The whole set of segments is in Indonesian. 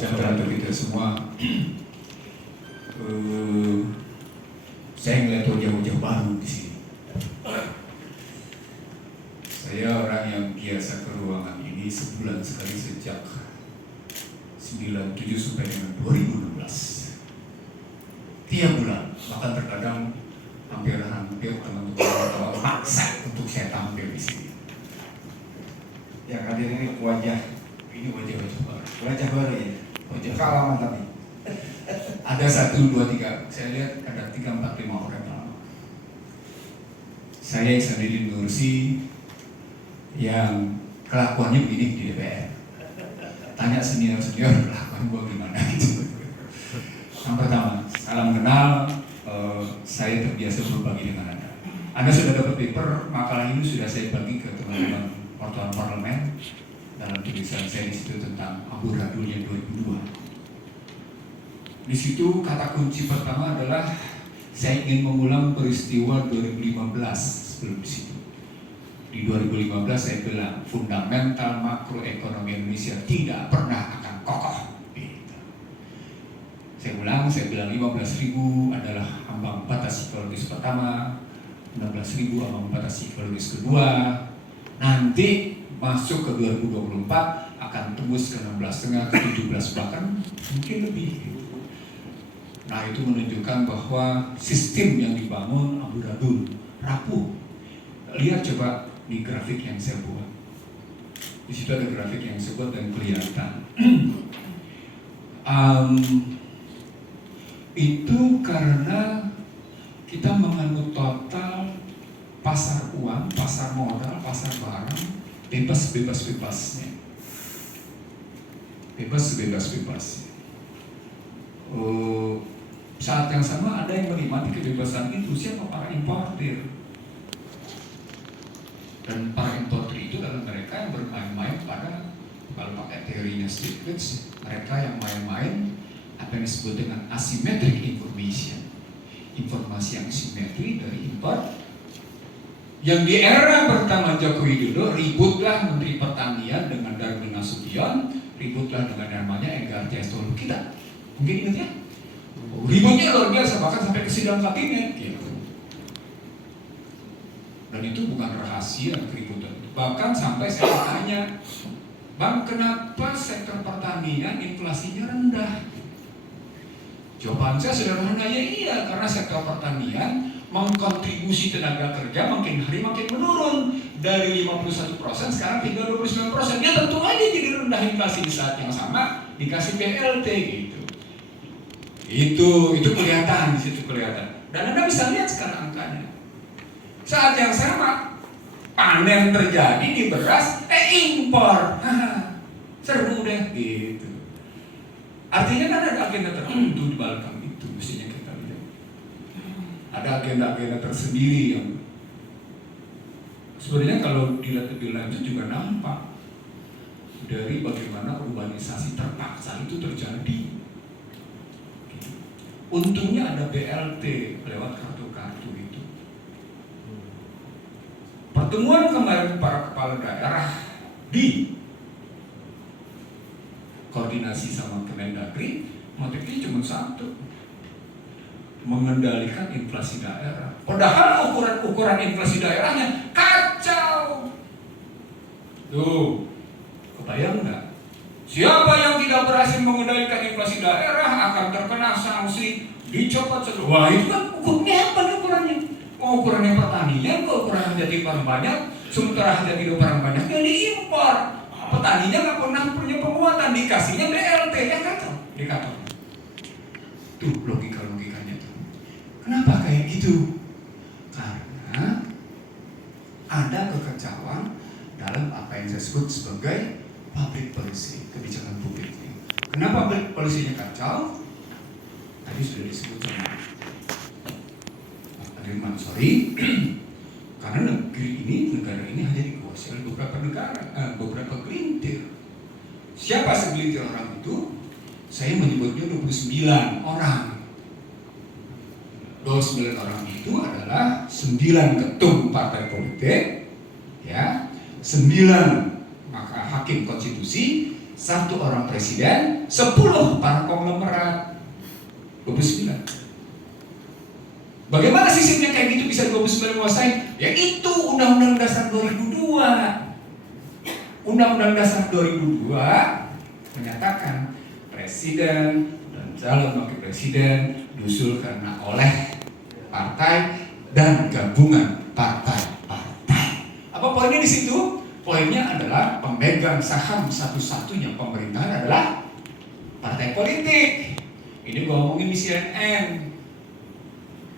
sejahtera untuk kita semua. Saya ngeliat wajah-wajah baru di sini. Saya orang yang biasa ke ruangan ini sebulan sekali sejak 97 sampai dengan 2016. Tiap bulan, bahkan terkadang hampir teman-teman maksa untuk saya tampil di sini. Yang hadir ini wajah baru. Wajah baru ya? Wajah Kalaman tapi ada 1, 2, 3, saya lihat ada 3, 4, 5 orang lama. Saya Ihsanuddin Nursi yang kelakuannya begini di DPR. Tanya senior-senior kelakuan gua gimana gitu. Yang pertama, salam kenal, saya terbiasa berbagi dengan Anda. Anda sudah dapat paper, makalah ini sudah saya bagi ke teman-teman wartawan parlemen dalam tulisan saya di situ tentang amburadulnya 2002. Di situ kata kunci pertama adalah saya ingin mengulang peristiwa 2015 sebelum di situ. Di 2015 saya bilang fundamental makroekonomi Indonesia tidak pernah akan kokoh. Saya bilang 15.000 adalah ambang batas psikologis pertama, 16.000 ambang batas psikologis kedua. Nanti masuk ke 2024 akan tembus ke 16,5 ke 17 bahkan mungkin lebih. Nah itu menunjukkan bahwa sistem yang dibangun amburadul, rapuh. Lihat coba di grafik yang saya buat. Di situ ada grafik yang saya buat dan kelihatan. Itu karena kita menganut total pasar uang, pasar modal, pasar barang bebas-bebasnya. Saat yang sama ada yang menikmati kebebasan itu, siapa? Para importir. Dan para importir itu adalah mereka yang bermain-main pada, kalau pakai teorinya Stiglitz, mereka yang main-main apa yang disebut dengan asymmetric information, informasi yang simetri dari import. Yang di era pertama Joko Widodo ributlah Menteri Pertanian dengan Darmin Nasution, ributlah dengan namanya Enggar Tias Tolu kita. Mungkin ingat ya? Ributnya luar biasa, bahkan sampai ke sidang kabinet gitu. Dan itu bukan rahasia keributan. Bahkan sampai saya tanya, Bang, kenapa sektor pertanian inflasinya rendah? Jawaban saya sederhana, ya iya, karena sektor pertanian mengkontribusi tenaga kerja makin hari makin menurun. Dari 51% sekarang tinggal 29%. Ya tentu aja jadi rendah inflasi di saat yang sama dikasih BLT gitu. Itu kelihatan, di situ kelihatan. Dan Anda bisa lihat sekarang angkanya. Saat yang sama panen terjadi di beras, impor. Seru deh gitu. Artinya kan ada agenda tertentu di belakang itu, mestinya kita lihat. Ada agenda-agenda tersendiri yang sebenarnya kalau dilihat lebih lanjut juga nampak dari bagaimana urbanisasi terpaksa itu terjadi. Untungnya ada BLT lewat kartu-kartu itu. Pertemuan kemarin para kepala daerah di koordinasi sama Kemendagri, motifnya cuma satu, mengendalikan inflasi daerah. Padahal ukuran inflasi daerahnya kacau. Tuh, kebayang nggak? Siapa yang tidak berhasil mengendalikan inflasi daerah akan terkena sanksi, dicopot seluruh. Wah itu kan ukurnya apa nih ukurannya? Ukurannya pertanian, ukuran jadi barang banyak, sementara jadi barang banyak yang diimpor. Petaninya nggak pernah punya penguatan, dikasihnya BLT yang kacau, dikacau. Tuh logikanya tuh. Kenapa kayak gitu? Karena ada kekacauan dalam apa yang saya sebut sebagai public policy, kebijakan publik. Kenapa public policy-nya kacau? Tadi sudah disebut sama Pak Dirman, karena negara ini hanya dikuasai oleh beberapa gelintir. Siapa segelintir orang itu? Saya menyebutnya 29 orang. 29 orang itu adalah 9 ketum partai politik, ya, 9 maka hakim konstitusi, 1 orang presiden, 10 para konglomerat. 29. Bagaimana sistemnya kayak gitu bisa 29 menguasai? Ya itu Undang-Undang Dasar 2002. Undang-Undang Dasar 2002 menyatakan presiden dan calon wakil presiden diusulkan oleh partai dan gabungan partai-partai. Apa poinnya di situ? Poinnya adalah pemegang saham satu-satunya pemerintahan adalah partai politik. Ini gue ngomongin di CNN.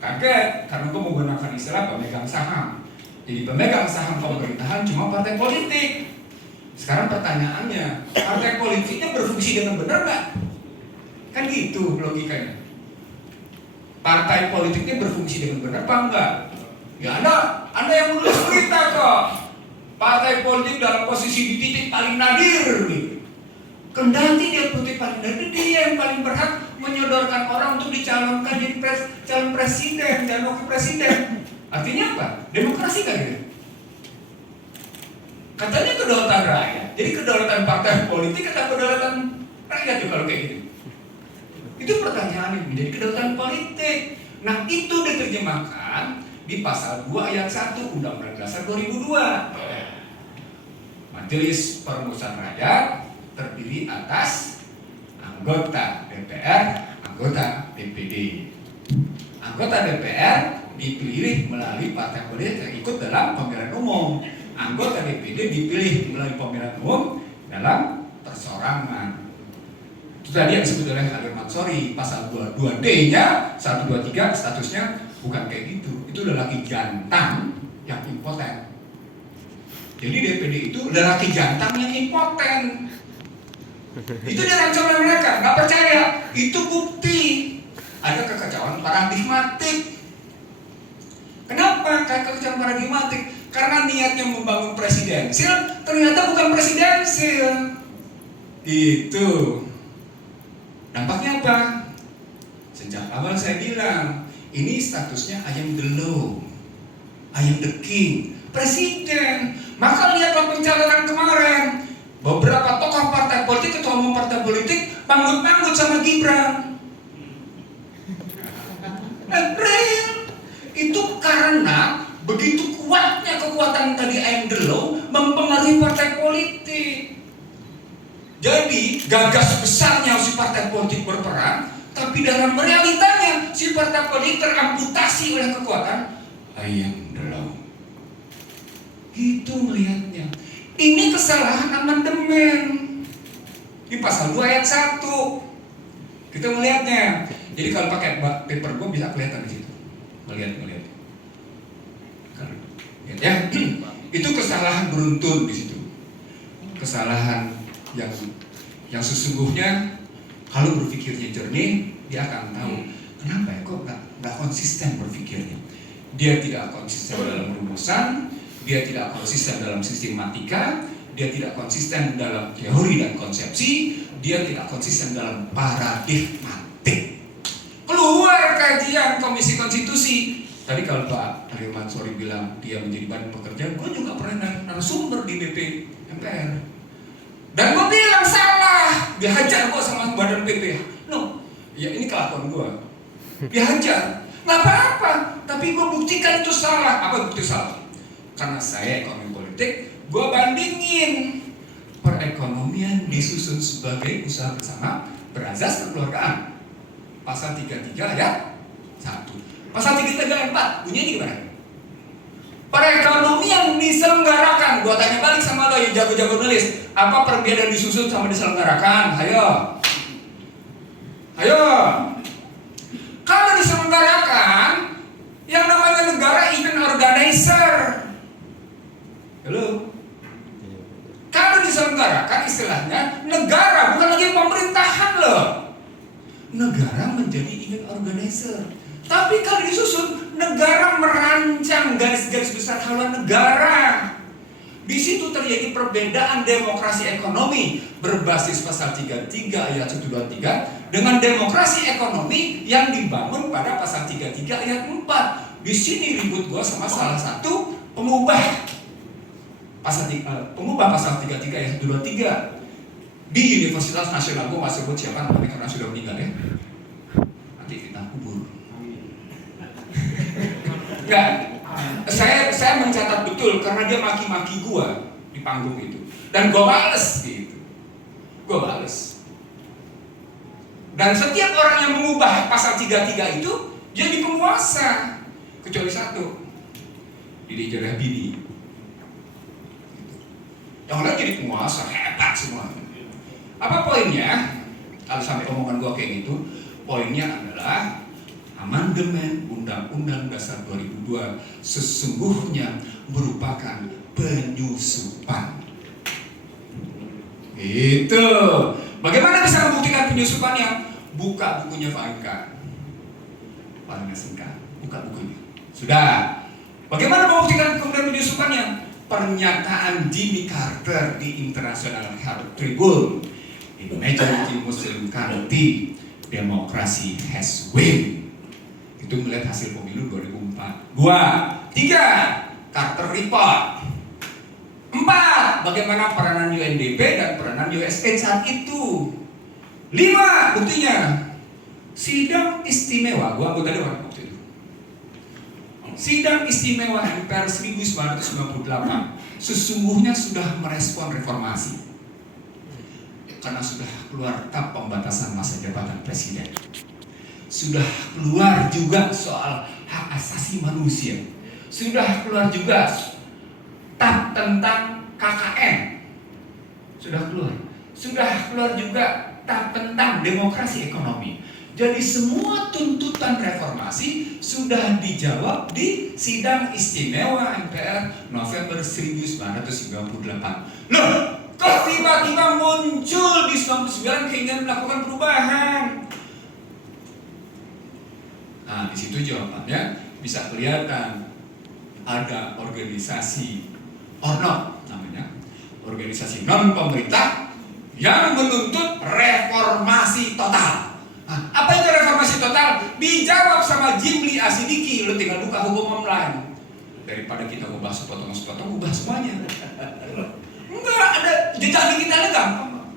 Kaget karena gue menggunakan istilah pemegang saham. Jadi pemegang saham pemerintahan cuma partai politik. Sekarang pertanyaannya, partai politiknya berfungsi dengan benar nggak? Kan gitu logikanya. Partai politiknya berfungsi dengan benar apa enggak? Ya Anda yang menulis berita kok. Partai politik dalam posisi di titik paling nadir gitu. Kendati dia titik paling nadir, dia yang paling berhak menyodorkan orang untuk dicalonkan jadi calon presiden dan wakil presiden. Artinya apa? Demokrasi kan gitu. Katanya kedaulatan rakyat. Jadi kedaulatan partai politik atau kedaulatan rakyat juga kalau kayak gitu. Itu pertanyaan yang menjadi kedaulatan politik. Nah itu diterjemahkan di pasal 2 ayat 1 Undang-Undang Dasar 2002. Majelis Permusyawaratan Rakyat terdiri atas anggota DPR, anggota DPD. Anggota DPR dipilih melalui partai politik yang ikut dalam pemilihan umum. Anggota DPD dipilih melalui pemilihan umum dalam perseorangan. Itu tadi yang disebut oleh Halim Mansori, pasal 22D-nya 123 statusnya bukan kayak gitu. Itu lelaki jantan yang impoten. Jadi DPD itu lelaki jantan yang impoten. Itu dirancang oleh mereka, nggak percaya. Itu bukti ada kekacauan paradigmatik. Kenapa kekacauan paradigmatik? Karena niatnya membangun presidensil, ternyata bukan presidensil. Itu dampaknya apa? Sejak awal saya bilang, ini statusnya I am the law, I am the king, presiden. Maka lihatlah pencalonan kemarin, beberapa tokoh partai politik, ketua umum partai politik manggut-manggut sama Gibran. Real. Itu karena begitu kuatnya kekuatan tadi I am the law mempengaruhi partai politik. Jadi gagas besarnya si partai politik berperan, tapi dalam realitanya si partai politik teramputasi oleh kekuatan I am the law. Gitu melihatnya. Ini kesalahan amandemen di pasal 2 ayat 1. Kita melihatnya. Jadi kalau pakai paper gue bisa kelihatan di situ. Melihat. Ya, itu kesalahan beruntun di situ. Kesalahan yang sesungguhnya kalau berpikirnya jernih, dia akan tahu kenapa ya kok nggak konsisten berpikirnya. Dia tidak konsisten dalam rumusan, dia tidak konsisten dalam sistematika, dia tidak konsisten dalam teori dan konsepsi, dia tidak konsisten dalam paradigmatik. Keluar kajian Komisi Konstitusi. Tadi kalau Pak Halim Mansori bilang dia menjadi badan pekerja, gue juga pernah narasumber di BP MPR. Dan gue bilang salah, dihajar gue sama badan PP. No, ya ini kelakuan gue. Dihajar, nggak apa-apa. Tapi gue buktikan itu salah. Apa bukti salah? Karena saya ekonomi politik, gue bandingin perekonomian disusun sebagai usaha bersama berazas kekeluargaan. Pasal 33 ayat 1. Pasal 33 ayat 4 bunyinya gimana? Perekonomian diselenggarakan. Gua tanya balik sama lo yang jago-jago nulis, apa perbedaan disusun sama diselenggarakan? Ayo. Kalau diselenggarakan, yang namanya negara event organizer. Halo. Kalau diselenggarakan istilahnya negara, bukan lagi pemerintahan loh. Negara menjadi event organizer. Tapi kalau disusun, negara merancang garis-garis besar haluan negara. Di situ terjadi perbedaan demokrasi ekonomi berbasis pasal 33 ayat 123 dengan demokrasi ekonomi yang dibangun pada pasal 33 ayat 4. Di sini ribut gua sama salah satu pengubah pasal 33 ayat 123. di Universitas Nasional. Gue nggak sebut siapa namanya karena sudah meninggal ya. Nanti kita kubur. Enggak, saya mencatat betul karena dia maki-maki gue di panggung itu, dan gue bales gitu, gue bales. Dan setiap orang yang mengubah pasal 33 itu jadi penguasa, kecuali satu, Didi Jarabini. Yang lain jadi penguasa, hebat semua. Apa poinnya? Kalau sampai omongan gue kayak gitu, poinnya adalah amandemen Undang-Undang Dasar 2002 sesungguhnya merupakan penyusupan. Itu. Bagaimana bisa membuktikan penyusupannya? Buka bukunya Vanka. Paling singkat, buka bukunya. Sudah. Bagaimana membuktikan kemudian penyusupannya? Pernyataan Jimmy Carter di International Herald Tribune. In majority Muslim country, democracy has win. Itu melihat hasil pemilu 2004. 2. 3. Carter Report. 4. Bagaimana peranan UNDP dan peranan USN saat itu. 5. Buktinya sidang istimewa. Gua anggota dewan waktu itu. Sidang istimewa MPR 1998 sesungguhnya sudah merespon reformasi karena sudah keluar tap pembatasan masa jabatan presiden. Sudah keluar juga soal hak asasi manusia. Sudah keluar juga tap tentang KKN. Sudah keluar. Sudah keluar juga tap tentang demokrasi ekonomi. Jadi semua tuntutan reformasi sudah dijawab di sidang istimewa MPR November 1998. Loh, kok tiba-tiba muncul di 99 keinginan melakukan perubahan? Nah, di situ jawabannya bisa kelihatan. Ada organisasi ORNOP namanya, organisasi non pemerintah yang menuntut reformasi total. Nah, apa itu reformasi total? Dijawab sama Jimli Asidiki. Lu tinggal buka hukum online. Daripada kita ubah sepotong-sepotong, ubah semuanya. Enggak, ada jejak digitalnya gampang.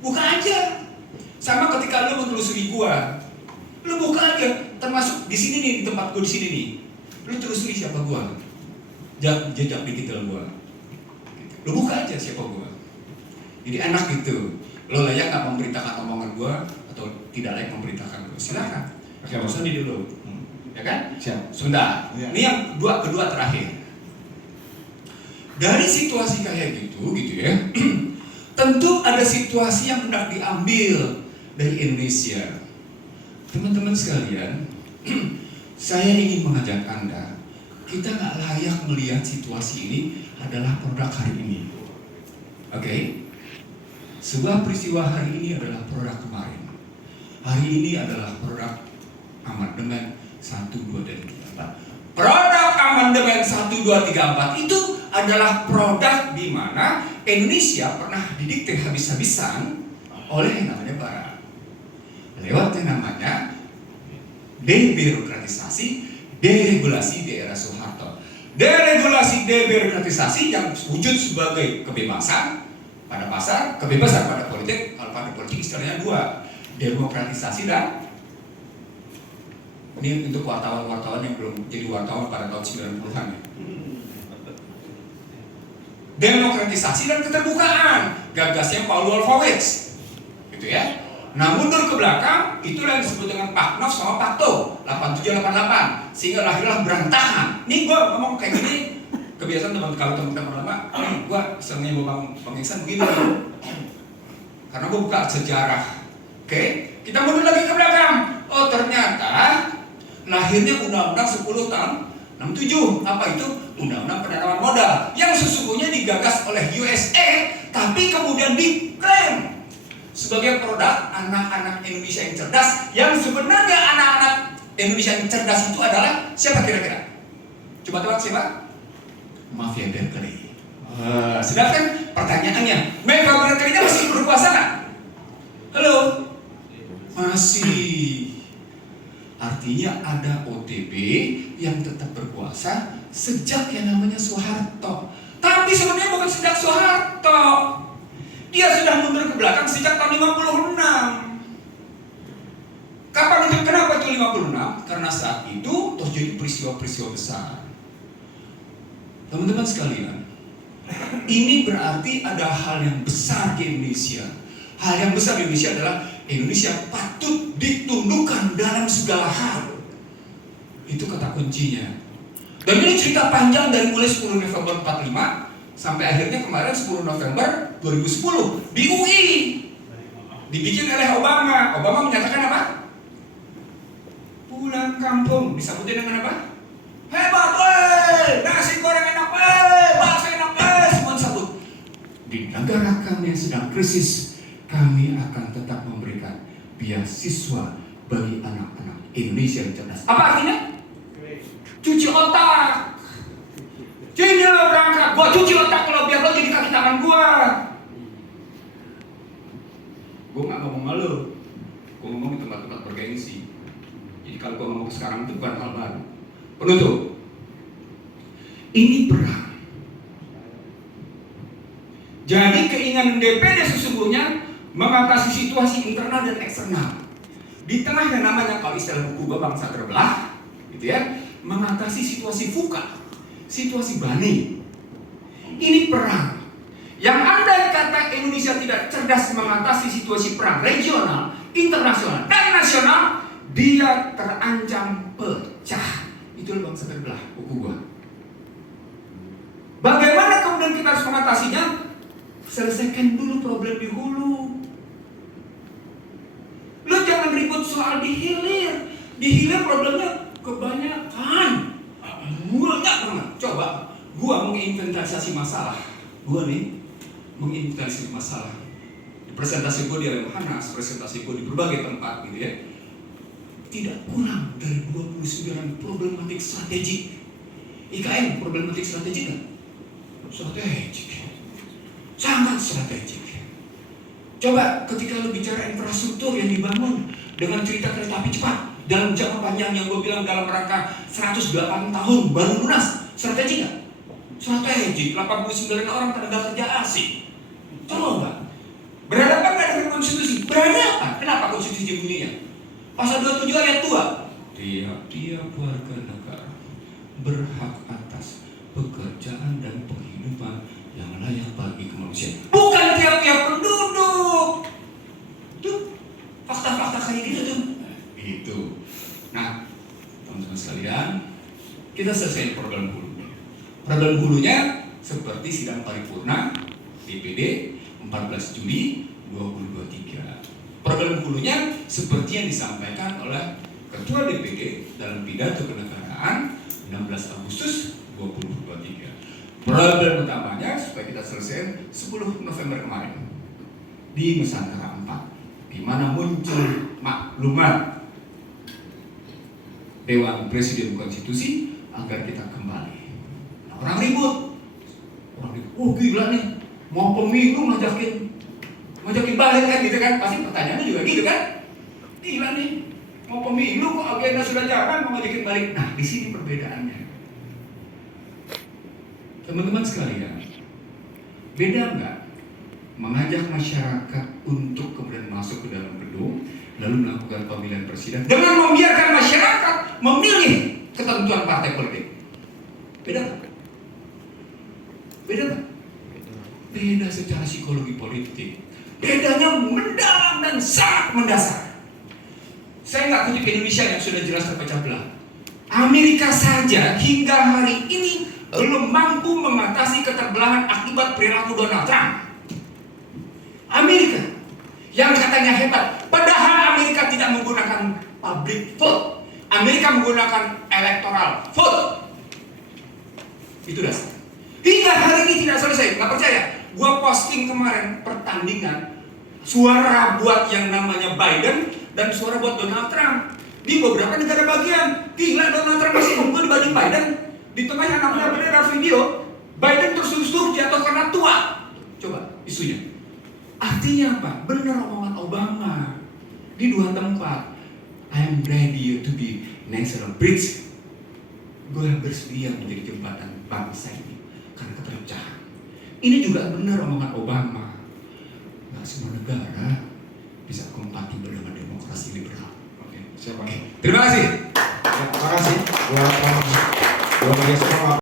Buka aja. Sama ketika lu menelusuri gua, lu buka aja. Termasuk di sini nih, di tempat gua di sini nih. Lu telusuri siapa gua, jejak digital gua. Lu buka aja siapa gua. Jadi enak gitu. Lo layak nggak memberitakan omongan gua atau tidak layak memberitakan gua? Silakan. Siapa usah di dulu, ya kan? Siap. Sebentar. Ya. Ini yang kedua terakhir. Dari situasi kayak gitu ya. Tentu ada situasi yang hendak diambil dari Indonesia. Teman-teman sekalian, saya ingin mengajak Anda, kita nggak layak melihat situasi ini adalah produk hari ini. Oke? Sebuah peristiwa hari ini adalah produk kemarin. Hari ini adalah produk amandemen 1, 2, dan 3, 4. Produk amandemen 1, 2, 3, 4 itu adalah produk di mana Indonesia pernah didikte habis-habisan oleh yang namanya Barat. Lewat yang namanya debirokratisasi, deregulasi di era Soeharto. Deregulasi, debirokratisasi yang wujud sebagai kebebasan pada pasar, kebebasan pada politik. Kalau pada politik istilahnya 2, demokratisasi dan ini untuk wartawan-wartawan yang belum jadi wartawan pada tahun 90-an ya. Demokratisasi dan keterbukaan, gagasnya Paul Wolfowitz, gitu ya. Nah, mundur ke belakang, itulah yang disebut dengan Pak Nov sama Pak To 8788, sehingga lahirlah berantakan. Nih gua ngomong kayak gini, kebiasaan teman-teman lama, gua senangnya bawa Bang Iksan begini, karena gua buka sejarah. Oke, kita mundur lagi ke belakang. Oh, ternyata lahirnya Undang-Undang 10 tahun 67. Apa itu? Undang-Undang Penanaman Modal yang sesungguhnya digagas oleh USA, tapi kemudian diklaim sebagai produk anak-anak Indonesia yang cerdas, yang sebenarnya anak-anak Indonesia yang cerdas itu adalah siapa kira-kira? Coba tebak siapa? Mafia Berkeley. Sedangkan pertanyaannya, Mafia Berkeley-nya masih berkuasa nggak? Halo? Masih. Artinya ada OTB yang tetap berkuasa sejak yang namanya Soeharto. Tapi sebenarnya bukan sejak Soeharto. Dia sudah mundur ke belakang sejak tahun 56. Kapan itu? Kenapa itu 56? Karena saat itu terjadi peristiwa-peristiwa besar. Teman-teman sekalian, ini berarti ada hal yang besar di Indonesia. Hal yang besar di Indonesia adalah Indonesia patut ditundukkan dalam segala hal. Itu kata kuncinya. Dan ini cerita panjang dari mulai 10 November 45 sampai akhirnya kemarin 10 November 2010 di UI. Dibikin oleh Obama. Obama menyatakan apa? Pulang kampung. Disambutin dengan apa? Hebat, weh! Nasi goreng enak, weh! Bakso enak, weh! Semua disambut. Di negara kami yang sedang krisis, kami akan tetap memberikan beasiswa bagi anak-anak Indonesia yang cerdas. Apa artinya? Cuci otak. Sini lo berangkat, gua cuci otak kalau biar lo jadi kaki tangan gua. Gua nggak ngomong malu, gua ngomong di tempat-tempat bergengsi. Jadi kalau gua ngomong sekarang itu bukan hal baru. Penutup. Ini perang. Jadi keinginan DPD sesungguhnya mengatasi situasi internal dan eksternal. Di tengah yang namanya kalau istilah buku gua bangsa terbelah, gitu ya, mengatasi situasi VUCA. Situasi Bani. Ini perang. Yang andai kata Indonesia tidak cerdas mengatasi situasi perang regional, internasional, dan nasional, dia terancam pecah. Itulah bangsa terbelah, buku gua. Bagaimana kemudian kita harus mengatasinya? Selesaikan dulu problem di hulu. Lu jangan ribut soal di hilir. Di hilir problemnya kebanyakan. Banyak banget. Coba gua menginventarisasi masalah. Gua nih menginventarisasi masalah. Di presentasi gua di Lemhanas, presentasi gua di berbagai tempat gitu ya. Tidak kurang dari 29 problematik strategik. IKN problematik strategik kan? Strategik. Sangat strategik. Coba ketika lu bicara infrastruktur yang dibangun dengan cerita kereta api cepat dalam jangka panjang yang gue bilang dalam rangka 108 tahun baru lunas, strategi nggak? Strategi. 89 orang tenaga kerja asing. Coba berhadapan nggak dengan konstitusi? Berhadapan. Kenapa konstitusi bunyinya? Pasal 27 ayat 2. Tiap-tiap warga negara berhak atas pekerjaan dan penghidupan yang layak bagi kemanusiaan. Bukan tiap-tiap penduduk. Tuh fakta-fakta kayak gitu tuh. Itu. Nah, teman-teman sekalian, kita selesai program hulunya. Program hulunya seperti sidang paripurna DPD 14 Juli 2023. Program hulunya seperti yang disampaikan oleh Ketua DPD dalam pidato kenegaraan 16 Agustus 2023. Program utamanya supaya kita selesai 10 November kemarin di Nusantara 4, di mana muncul maklumat Dewan Presiden Konstitusi agar kita kembali. Nah, orang ribut, oh gila nih, mau pemilu ngajakin balik kan gitu kan? Pasti pertanyaannya juga gitu kan? Gila nih, mau pemilu kok agenda sudah jalan mau ngajakin balik. Nah, di sini perbedaannya. Teman-teman sekalian, beda nggak mengajak masyarakat untuk kemudian masuk ke dalam gedung lalu melakukan pemilihan presiden dengan membiarkan masyarakat memilih ketentuan partai politik? Beda nggak? Beda nggak? Beda secara psikologi politik. Bedanya mendalam dan sangat mendasar. Saya nggak kutip Indonesia yang sudah jelas terpecah belah. Amerika saja hingga hari ini belum mampu mengatasi keterbelahan akibat perilaku Donald Trump. Amerika yang katanya hebat, padahal Amerika tidak menggunakan public vote. Amerika menggunakan electoral vote. Itu dasar. Hingga hari ini tidak selesai. Nggak percaya? Gua posting kemarin pertandingan suara buat yang namanya Biden dan suara buat Donald Trump di beberapa negara bagian. Gila, Donald Trump masih unggul dibanding Biden. Di tengah yang namanya beredar video Biden terus-terus jatuh karena tua. Coba isunya. Artinya apa? Benar omongan Obama di dua tempat. I'm ready to be national bridge. Gue bersedia menjadi jembatan bangsa ini karena keterpecahan. Ini juga benar omongan Obama. nggak semua negara bisa kompatibel dengan demokrasi liberal. Oke, siapa? Terima kasih. Ya, terima kasih buat semua.